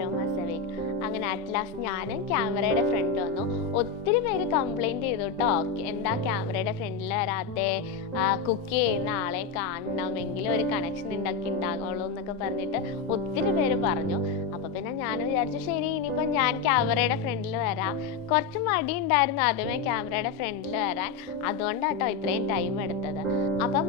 aromas away. അങ്ങനെ at last ഞാനും ക്യാമറയുടെ ഫ്രണ്ട് വന്നു. ഒത്തിരി പേര് കംപ്ലൈൻറ്റ് ചെയ്തു കേട്ടോ, എന്താ ക്യാമറയുടെ ഫ്രണ്ടിൽ വരാത്തെ, കുക്ക് ചെയ്യുന്ന ആളെ കാണണമെങ്കിലും ഒരു കണക്ഷൻ ഉണ്ടാകുള്ളൂ എന്നൊക്കെ പറഞ്ഞിട്ട് ഒത്തിരി പേര് പറഞ്ഞു. അപ്പോൾ പിന്നെ ഞാൻ വിചാരിച്ചു ശരി ഇനിയിപ്പം ഞാൻ ക്യാമറയുടെ ഫ്രണ്ടിൽ വരാം. കുറച്ച് മടി ഉണ്ടായിരുന്നു ആദ്യമേ ക്യാമറയുടെ ഫ്രണ്ടിൽ വരാൻ, അതുകൊണ്ടാട്ടോ ഇത്രയും ടൈം എടുത്തത്. അപ്പം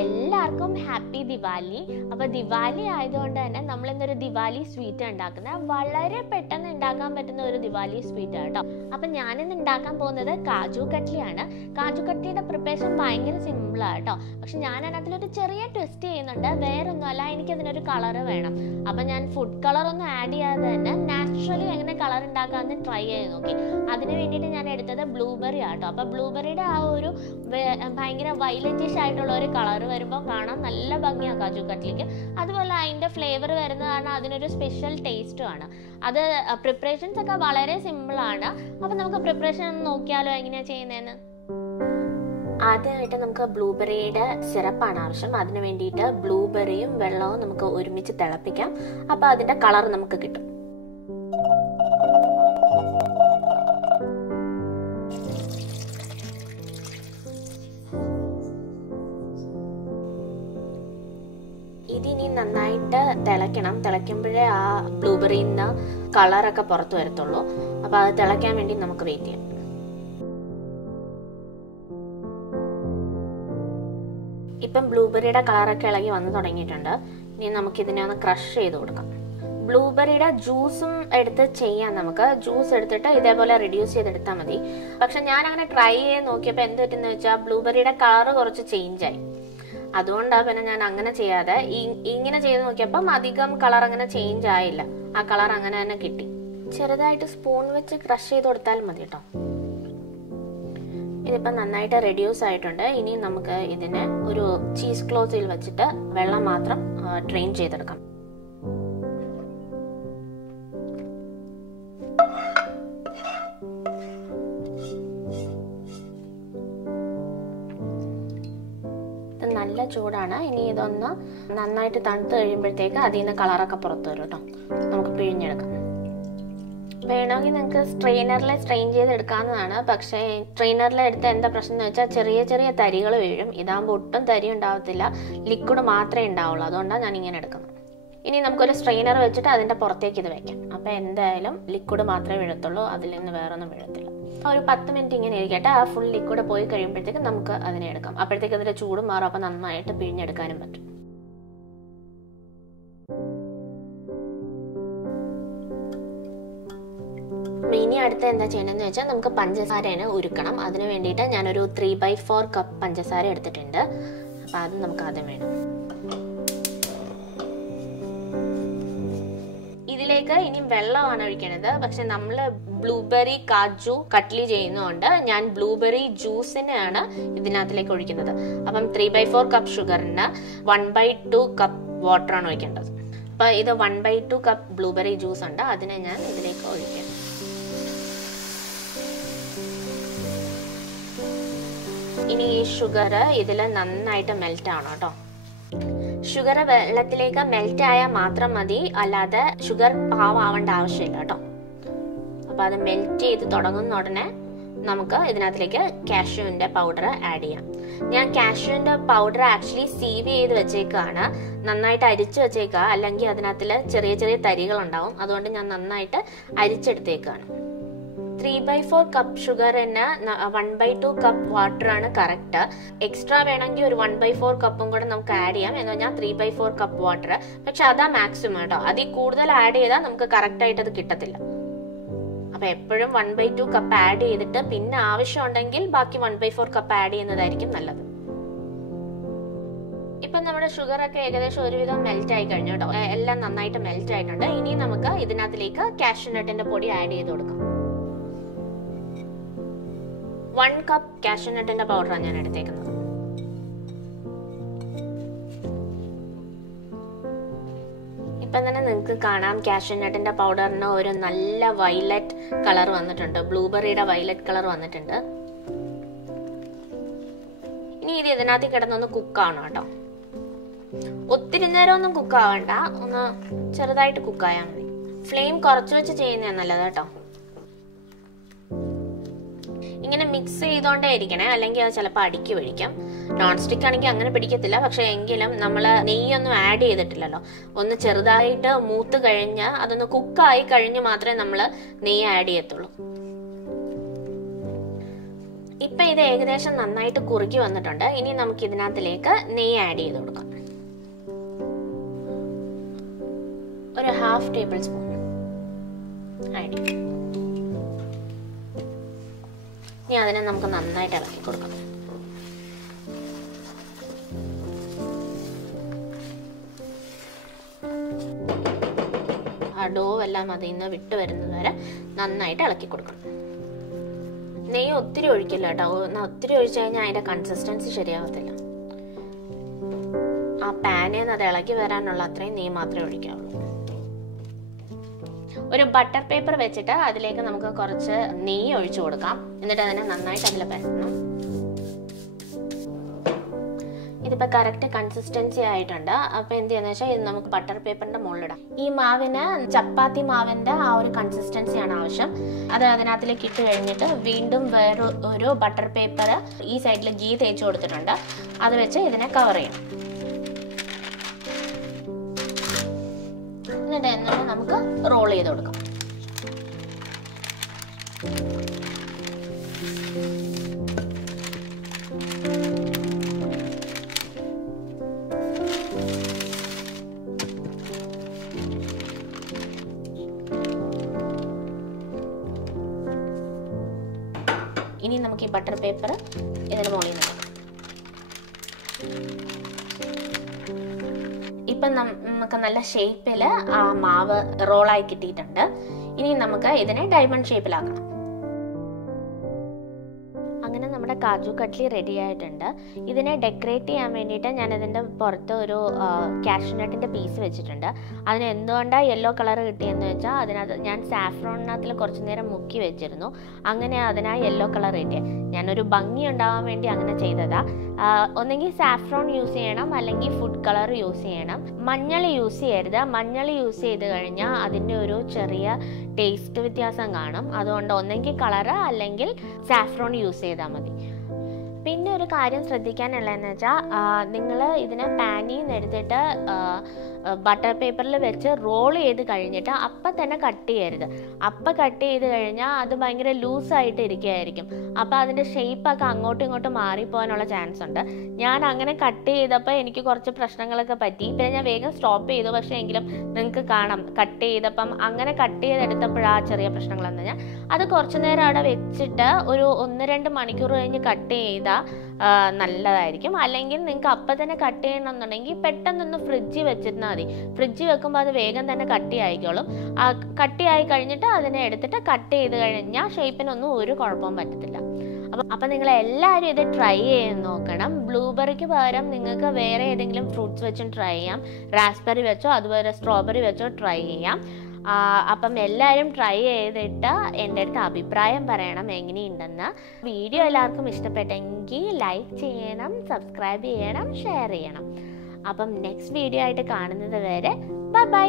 എല്ലാവർക്കും ഹാപ്പി ദിവാലി. അപ്പോൾ ദിവാലി ആയതുകൊണ്ട് തന്നെ നമ്മളിന്നൊരു ദിവാലി സ്വീറ്റ് ഉണ്ടാക്കുന്നത് വളരെ പെട്ടെന്ന് ഉണ്ടാക്കാൻ പറ്റുന്ന ഒരു ദിവാലി സ്വീറ്റ് ആണ് കേട്ടോ. അപ്പം ഞാനിന്ന് ഉണ്ടാക്കാൻ പോകുന്നത് കാജു കട്ട്ലിയാണ്. കാജു കട്ട്ലിയുടെ പ്രിപ്പറേഷൻ ഭയങ്കര സിമ്പിളാണ് കേട്ടോ. പക്ഷെ ഞാൻ അതിനകത്തൊരു ചെറിയ ട്വിസ്റ്റ് ചെയ്യുന്നുണ്ട്. വേറൊന്നുമല്ല, എനിക്കതിനൊരു കളറ് വേണം. അപ്പം ഞാൻ ഫുഡ് കളറൊന്നും ആഡ് ചെയ്യാതെ തന്നെ നാച്ചുറലി എങ്ങനെ കളർ ഉണ്ടാക്കാമെന്ന് ട്രൈ ചെയ്ത് നോക്കി. അതിന് വേണ്ടിയിട്ട് ഞാൻ എടുത്തത് ബ്ലൂബെറി ആട്ടോ. അപ്പോൾ ബ്ലൂബെറിയുടെ ആ ഒരു ഭയങ്കര വൈലറ്റിഷ് ആയിട്ടുള്ള ഒരു കളർ വരുമ്പോൾ കാണാൻ നല്ല ഭംഗിയാണ് കാജു കട്ട്ലിക്ക്. അതുപോലെ അതിൻ്റെ ഫ്ലേവർ വരുന്നത് കാരണം അതിനൊരു സ്പെഷ്യൽ ടേസ്റ്റുമാണ്. അത് പ്രിപ്പറേഷൻസ് ഒക്കെ വളരെ സിമ്പിളാണ്. അപ്പം നമുക്ക് പ്രിപ്പറേഷൻ ഒന്ന് നോക്കിയാലോ എങ്ങനെയാണ് ചെയ്യുന്നതെന്ന്. ആദ്യമായിട്ട് നമുക്ക് ബ്ലൂബെറിയുടെ സിറപ്പാണ് ആവശ്യം. അതിന് വേണ്ടിയിട്ട് ബ്ലൂബെറിയും വെള്ളവും നമുക്ക് ഒരുമിച്ച് തിളപ്പിക്കാം. അപ്പോൾ അതിൻ്റെ കളർ നമുക്ക് കിട്ടും. ഇതിനി നന്നായിട്ട് തിളയ്ക്കണം. തിളയ്ക്കുമ്പോഴേ ആ ബ്ലൂബെറിയിൽ നിന്ന് കളറൊക്കെ പുറത്ത് വരത്തുള്ളൂ. അപ്പോൾ അത് തിളയ്ക്കാൻ വേണ്ടി നമുക്ക് വെയിറ്റ് ചെയ്യാം. ഇപ്പം ബ്ലൂബെറിയുടെ കളറൊക്കെ ഇളകി വന്ന് തുടങ്ങിയിട്ടുണ്ട്. ഇനി നമുക്കിതിനെ ഒന്ന് ക്രഷ് ചെയ്ത് കൊടുക്കാം. ബ്ലൂബെറിയുടെ ജ്യൂസും എടുത്ത് ചെയ്യാം. നമുക്ക് ജ്യൂസ് എടുത്തിട്ട് ഇതേപോലെ റെഡ്യൂസ് ചെയ്തെടുത്താൽ മതി. പക്ഷെ ഞാൻ അങ്ങനെ ട്രൈ ചെയ്ത് നോക്കിയപ്പോൾ എന്ത് പറ്റുന്ന വെച്ചാൽ ബ്ലൂബെറിയുടെ കളറ് കുറച്ച് ചേഞ്ചായി. അതുകൊണ്ടാണ് പിന്നെ ഞാൻ അങ്ങനെ ചെയ്യാതെ ഇങ്ങനെ ചെയ്ത് നോക്കിയപ്പം അധികം കളർ അങ്ങനെ ചേഞ്ച് ആയില്ല. ആ കളർ അങ്ങനെ തന്നെ കിട്ടി. ചെറുതായിട്ട് സ്പൂൺ വെച്ച് ക്രഷ് ചെയ്ത് കൊടുത്താൽ മതി കേട്ടോ. ഇതിപ്പം നന്നായിട്ട് റെഡ്യൂസ് ആയിട്ടുണ്ട്. ഇനി നമുക്ക് ഇതിനെ ഒരു ചീസ് ക്ലോത്തിൽ വെച്ചിട്ട് വെള്ളം മാത്രം ഡ്രെയിൻ ചെയ്തെടുക്കാം. നല്ല ചൂടാണ്. ഇനി ഇതൊന്ന് നന്നായിട്ട് തണുത്ത് കഴിയുമ്പോഴത്തേക്ക് അതിൽ നിന്ന് കളറൊക്കെ പുറത്ത് വരും കേട്ടോ. നമുക്ക് പിഴിഞ്ഞെടുക്കാം. വേണമെങ്കിൽ നിങ്ങൾക്ക് സ്ട്രെയിനറിൽ സ്ട്രെയിൻ ചെയ്തെടുക്കാവുന്നതാണ്. പക്ഷേ സ്ട്രെയിനറിൽ എടുത്ത എന്താ പ്രശ്നം എന്ന് വെച്ചാൽ ചെറിയ ചെറിയ തരികൾ വീഴും. ഇതാകുമ്പോൾ ഒട്ടും തരി ഉണ്ടാവത്തില്ല, ലിക്വിഡ് മാത്രമേ ഉണ്ടാവുള്ളൂ. അതുകൊണ്ടാണ് ഞാൻ ഇങ്ങനെ എടുക്കുന്നത്. ഇനി നമുക്കൊരു സ്ട്രെയിനർ വെച്ചിട്ട് അതിൻ്റെ പുറത്തേക്ക് ഇത് വെക്കാം. അപ്പോൾ എന്തായാലും ലിക്വിഡ് മാത്രമേ വീഴത്തുള്ളൂ, അതിൽ നിന്ന് വേറൊന്നും വീഴത്തില്ല. ഒരു 10 മിനിറ്റ് ഇങ്ങനെ ഇരിക്കട്ടെ. ആ ഫുൾ ലിക്വിഡ് പോയി കഴിയുമ്പോഴത്തേക്ക് നമുക്ക് അതിനെ എടുക്കാം. അപ്പോഴത്തേക്ക് അതിൻ്റെ ചൂട് മാറും. അപ്പോൾ നന്നായിട്ട് പിഴിഞ്ഞെടുക്കാനും പറ്റും. ഇനി അടുത്ത എന്താ ചെയ്യണമെന്ന് വെച്ചാൽ നമുക്ക് പഞ്ചസാരയാണ് ഉരുക്കണം. അതിന് വേണ്ടിയിട്ട് ഞാനൊരു 3/4 കപ്പ് പഞ്ചസാര എടുത്തിട്ടുണ്ട്. അപ്പോൾ അത് നമുക്ക് ആദ്യം വേണം. ഇതിലേക്ക് ഇനി വെള്ളമാണ് ഒഴിക്കണത്. പക്ഷെ നമ്മൾ ബ്ലൂബെറി കാജു കട്ട്ലി ചെയ്യുന്നതുകൊണ്ട് ഞാൻ ബ്ലൂബെറി ജ്യൂസിനെയാണ് ഇതിനകത്തിലേക്ക് ഒഴിക്കുന്നത്. അപ്പം 3/4 കപ്പ് ഷുഗറിന് 1/2 കപ്പ് വാട്ടറാണ് ഒഴിക്കേണ്ടത്. അപ്പം ഇത് 1/2 കപ്പ് ബ്ലൂബെറി ജ്യൂസ് ഉണ്ട്, അതിനെ ഞാൻ ഇതിലേക്ക് ഒഴിക്കാം. ഇനി ഈ ഷുഗർ ഇതിൽ നന്നായിട്ട് മെൽറ്റ് ആവണം കേട്ടോ. ഷുഗർ വെള്ളത്തിലേക്ക് മെൽറ്റ് ആയാൽ മാത്രം മതി, അല്ലാതെ ഷുഗർ പാവാവേണ്ട ആവശ്യമില്ല കേട്ടോ. അപ്പോൾ അത് മെൽറ്റ് ചെയ്ത് തുടങ്ങുന്ന ഉടനെ നമുക്ക് ഇതിനകത്തിലേക്ക് കാഷ്യൂവിൻ്റെ പൗഡർ ആഡ് ചെയ്യാം. ഞാൻ കാഷ്യൂവിൻ്റെ പൗഡർ ആക്ച്വലി സീവ് ചെയ്ത് വെച്ചേക്കാണ്, നന്നായിട്ട് അരിച്ച് വെച്ചേക്കുക. അല്ലെങ്കിൽ അതിനകത്തിൽ ചെറിയ ചെറിയ തരികളുണ്ടാവും. അതുകൊണ്ട് ഞാൻ നന്നായിട്ട് അരിച്ചെടുത്തേക്കാണ്. 3/4 കപ്പ് ഷുഗറിന് 1/2 കപ്പ് വാട്ടറാണ് കറക്റ്റ്. എക്സ്ട്രാ വേണമെങ്കിൽ ഒരു 1/4 കപ്പും കൂടെ നമുക്ക് ആഡ് ചെയ്യാം. എന്ന് പറഞ്ഞാൽ 3/4 കപ്പ് വാട്ടർ. പക്ഷെ അതാ മാക്സിമം കേട്ടോ. അതിൽ കൂടുതൽ ആഡ് ചെയ്താൽ നമുക്ക് കറക്റ്റായിട്ട് അത് കിട്ടത്തില്ല. അപ്പോൾ എപ്പോഴും 1/2 കപ്പ് ആഡ് ചെയ്തിട്ട് പിന്നെ ആവശ്യമുണ്ടെങ്കിൽ ബാക്കി 1/4 കപ്പ് ആഡ് ചെയ്യുന്നതായിരിക്കും നല്ലത്. ഇപ്പം നമ്മുടെ ഷുഗറൊക്കെ ഏകദേശം ഒരുവിധം മെൽറ്റ് ആയി കഴിഞ്ഞു കേട്ടോ. എല്ലാം നന്നായിട്ട് മെൽറ്റ് ആയിട്ടുണ്ട്. ഇനി നമുക്ക് ഇതിനകത്തിലേക്ക് കാഷ്യൂ നട്ടിന്റെ പൊടി ആഡ് ചെയ്ത് കൊടുക്കാം. 1 കപ്പ് കാഷ്യൂ നട്ടിന്റെ പൗഡറാണ് ഞാൻ എടുത്തേക്കുന്നത്. ഇപ്പം തന്നെ നിങ്ങൾക്ക് കാണാം കാഷ്യൂ നട്ടിന്റെ പൗഡറിന് ഒരു നല്ല വയലറ്റ് കളർ വന്നിട്ടുണ്ട്. ബ്ലൂബെറിയുടെ വയലറ്റ് കളർ വന്നിട്ടുണ്ട്. ഇനി ഇത് ഇതിനകത്ത് കിടന്നൊന്ന് കുക്കാവണം കേട്ടോ. ഒത്തിരി നേരം ഒന്നും കുക്കാവണ്ട, ഒന്ന് ചെറുതായിട്ട് കുക്കായാൽ മതി. ഫ്ലെയിം കുറച്ച് വെച്ച് ചെയ്യുന്നതാണ് നല്ലത് കേട്ടോ. ഇങ്ങനെ മിക്സ് ചെയ്തോണ്ടേ ഇരിക്കണേ, അല്ലെങ്കിൽ അത് ചിലപ്പോൾ അടിക്ക് പിടിക്കും. നോൺ സ്റ്റിക്ക് ആണെങ്കിൽ അങ്ങനെ പിടിക്കത്തില്ല, പക്ഷെ എങ്കിലും നമ്മൾ നെയ്യൊന്നും ആഡ് ചെയ്തിട്ടില്ലല്ലോ. ഒന്ന് ചെറുതായിട്ട് മൂത്ത് കഴിഞ്ഞ് അതൊന്ന് കുക്കായി കഴിഞ്ഞ് മാത്രമേ നമ്മൾ നെയ്യ് ആഡ് ചെയ്യത്തുള്ളൂ. ഇപ്പൊ ഇത് ഏകദേശം നന്നായിട്ട് കുറുകി വന്നിട്ടുണ്ട്. ഇനി നമുക്ക് ഇതിനകത്തിലേക്ക് നെയ്യ് ആഡ് ചെയ്ത് കൊടുക്കാം. ഒരു 1/2 ടേബിൾ സ്പൂൺ ആഡ് ചെയ്യും. ഇനി അതിനെ നമുക്ക് നന്നായിട്ട് ഇളക്കി കൊടുക്കാം. ആ ഡോ എല്ലാം അതിൽ നിന്ന് വിട്ട് വരുന്നത് വരെ നന്നായിട്ട് ഇളക്കി കൊടുക്കണം. നെയ്യ് ഒത്തിരി ഒഴിക്കില്ല കേട്ടോ. ഒത്തിരി ഒഴിച്ചു കഴിഞ്ഞാൽ അതിന്റെ കൺസിസ്റ്റൻസി ശരിയാവത്തില്ല. ആ പാനിൽ നിന്ന് അത് ഇളക്കി വരാനുള്ള അത്രയും നെയ്യ് മാത്രമേ ഒഴിക്കാവുള്ളൂ. ഒരു ബട്ടർ പേപ്പർ വെച്ചിട്ട് അതിലേക്ക് നമുക്ക് കുറച്ച് നെയ്യ് ഒഴിച്ചു കൊടുക്കാം. എന്നിട്ട് അതിനെ നന്നായിട്ട് അതിൽ പരത്തണം. ഇതിപ്പോ കറക്റ്റ് കൺസിസ്റ്റൻസി ആയിട്ടുണ്ട്. അപ്പൊ എന്ത് ചെയ്യാന്ന് വെച്ചാൽ ഇത് നമുക്ക് ബട്ടർ പേപ്പറിന്റെ മുകളിലിടാം. ഈ മാവിന് ചപ്പാത്തി മാവിന്റെ ആ ഒരു കൺസിസ്റ്റൻസിയാണ് ആവശ്യം. അത് അതിനകത്തിലേക്ക് ഇട്ട് കഴിഞ്ഞിട്ട് വീണ്ടും വേറെ ഒരു ബട്ടർ പേപ്പർ ഈ സൈഡിൽ ഗീ തേച്ച് കൊടുത്തിട്ടുണ്ട്. അത് വെച്ച് ഇതിനെ കവർ ചെയ്യണം. എന്നിട്ട് നമുക്ക് റോൾ ചെയ്ത് കൊടുക്കാം. ഇനി നമുക്ക് ഈ ബട്ടർ പേപ്പർ ഇതിന് മുകളിൽ നിന്ന് ഇപ്പം നമുക്ക് നല്ല ഷേപ്പിൽ ആ മാവ് റോളായി കിട്ടിയിട്ടുണ്ട്. ഇനി നമുക്ക് ഇതിനെ ഡയമണ്ട് ഷേപ്പിലാക്കണം. അങ്ങനെ നമ്മുടെ കാജു കട്ട്ലി റെഡി ആയിട്ടുണ്ട്. ഇതിനെ ഡെക്കറേറ്റ് ചെയ്യാൻ വേണ്ടിയിട്ട് ഞാൻ ഇതിൻ്റെ പുറത്ത് ഒരു കാഷ്യൂനട്ടിൻ്റെ പീസ് വെച്ചിട്ടുണ്ട്. അതിന് എന്തുകൊണ്ടാണ് യെല്ലോ കളർ കിട്ടിയെന്ന് വെച്ചാൽ അതിനകത്ത് ഞാൻ സാഫ്രോണിനകത്തിൽ കുറച്ച് നേരം മുക്കി വെച്ചിരുന്നു. അങ്ങനെ അതിനാ യെല്ലോ കളർ കിട്ടിയത്. ഞാനൊരു ഭംഗി ഉണ്ടാവാൻ വേണ്ടി അങ്ങനെ ചെയ്തതാ. ഒന്നെങ്കിൽ സാഫ്രോൺ യൂസ് ചെയ്യണം, അല്ലെങ്കിൽ ഫുഡ് കളർ യൂസ് ചെയ്യണം. മഞ്ഞൾ യൂസ് ചെയ്യരുത്. മഞ്ഞൾ യൂസ് ചെയ്ത് കഴിഞ്ഞാൽ അതിൻ്റെ ഒരു ചെറിയ ടേസ്റ്റ് വ്യത്യാസം കാണും. അതുകൊണ്ട് ഒന്നെങ്കിൽ കളറ് അല്ലെങ്കിൽ സാഫ്രോൺ യൂസ് ചെയ്താൽ മതി. പിന്നെ ഒരു കാര്യം ശ്രദ്ധിക്കാനുള്ളതെന്ന് വെച്ചാൽ നിങ്ങൾ ഇതിനെ പാനിൽ നിന്ന് എടുത്തിട്ട് ബട്ടർ പേപ്പറിൽ വെച്ച് റോൾ ചെയ്ത് കഴിഞ്ഞിട്ട് അപ്പം തന്നെ കട്ട് ചെയ്യരുത്. അപ്പം കട്ട് ചെയ്ത് കഴിഞ്ഞാൽ അത് ഭയങ്കര ലൂസായിട്ട് ഇരിക്കുകയായിരിക്കും. അപ്പോൾ അതിൻ്റെ ഷേപ്പൊക്കെ അങ്ങോട്ടും ഇങ്ങോട്ടും മാറിപ്പോകാനുള്ള ചാൻസ് ഉണ്ട്. ഞാൻ അങ്ങനെ കട്ട് ചെയ്തപ്പോൾ എനിക്ക് കുറച്ച് പ്രശ്നങ്ങളൊക്കെ പറ്റി. പിന്നെ ഞാൻ വേഗം സ്റ്റോപ്പ് ചെയ്തു. പക്ഷേ എങ്കിലും നിങ്ങൾക്ക് കാണാം കട്ട് ചെയ്തപ്പം അങ്ങനെ കട്ട് ചെയ്തെടുത്തപ്പോഴാണ് ചെറിയ പ്രശ്നങ്ങളെന്ന് പറഞ്ഞാൽ അത് കുറച്ച് നേരം അവിടെ വെച്ചിട്ട് ഒരു 1-2 മണിക്കൂർ കഴിഞ്ഞ് കട്ട് ചെയ്താൽ നല്ലതായിരിക്കും. അല്ലെങ്കിൽ നിങ്ങൾക്ക് അപ്പം തന്നെ കട്ട് ചെയ്യണമെന്നുണ്ടെങ്കിൽ പെട്ടെന്നൊന്ന് ഫ്രിഡ്ജിൽ വെച്ചിരുന്നാൽ മതി. ഫ്രിഡ്ജിൽ വെക്കുമ്പോൾ അത് വേഗം തന്നെ കട്ടിയായിക്കോളും. കട്ടിയായി കഴിഞ്ഞിട്ട് അതിനെ എടുത്തിട്ട് കട്ട് ചെയ്ത് കഴിഞ്ഞാൽ ഷേപ്പിനൊന്നും ഒരു കുഴപ്പവും പറ്റത്തില്ല. അപ്പം നിങ്ങൾ എല്ലാവരും ഇത് ട്രൈ ചെയ്ത് നോക്കണം. ബ്ലൂബെറിക്ക് പകരം നിങ്ങൾക്ക് വേറെ ഏതെങ്കിലും ഫ്രൂട്ട്സ് വെച്ചും ട്രൈ ചെയ്യാം. റാസ്ബെറി വെച്ചോ അതുപോലെ സ്ട്രോബെറി വെച്ചോ ട്രൈ ചെയ്യാം. അപ്പം എല്ലാവരും ട്രൈ ചെയ്തിട്ട് എൻ്റെ അടുത്ത് അഭിപ്രായം പറയണം എങ്ങനെയുണ്ടെന്ന്. വീഡിയോ എല്ലാവർക്കും ഇഷ്ടപ്പെട്ടെങ്കിൽ ലൈക്ക് ചെയ്യണം, സബ്സ്ക്രൈബ് ചെയ്യണം, ഷെയർ ചെയ്യണം. അപ്പം നെക്സ്റ്റ് വീഡിയോ ആയിട്ട് കാണുന്നത് വരെ ബൈ ബൈ.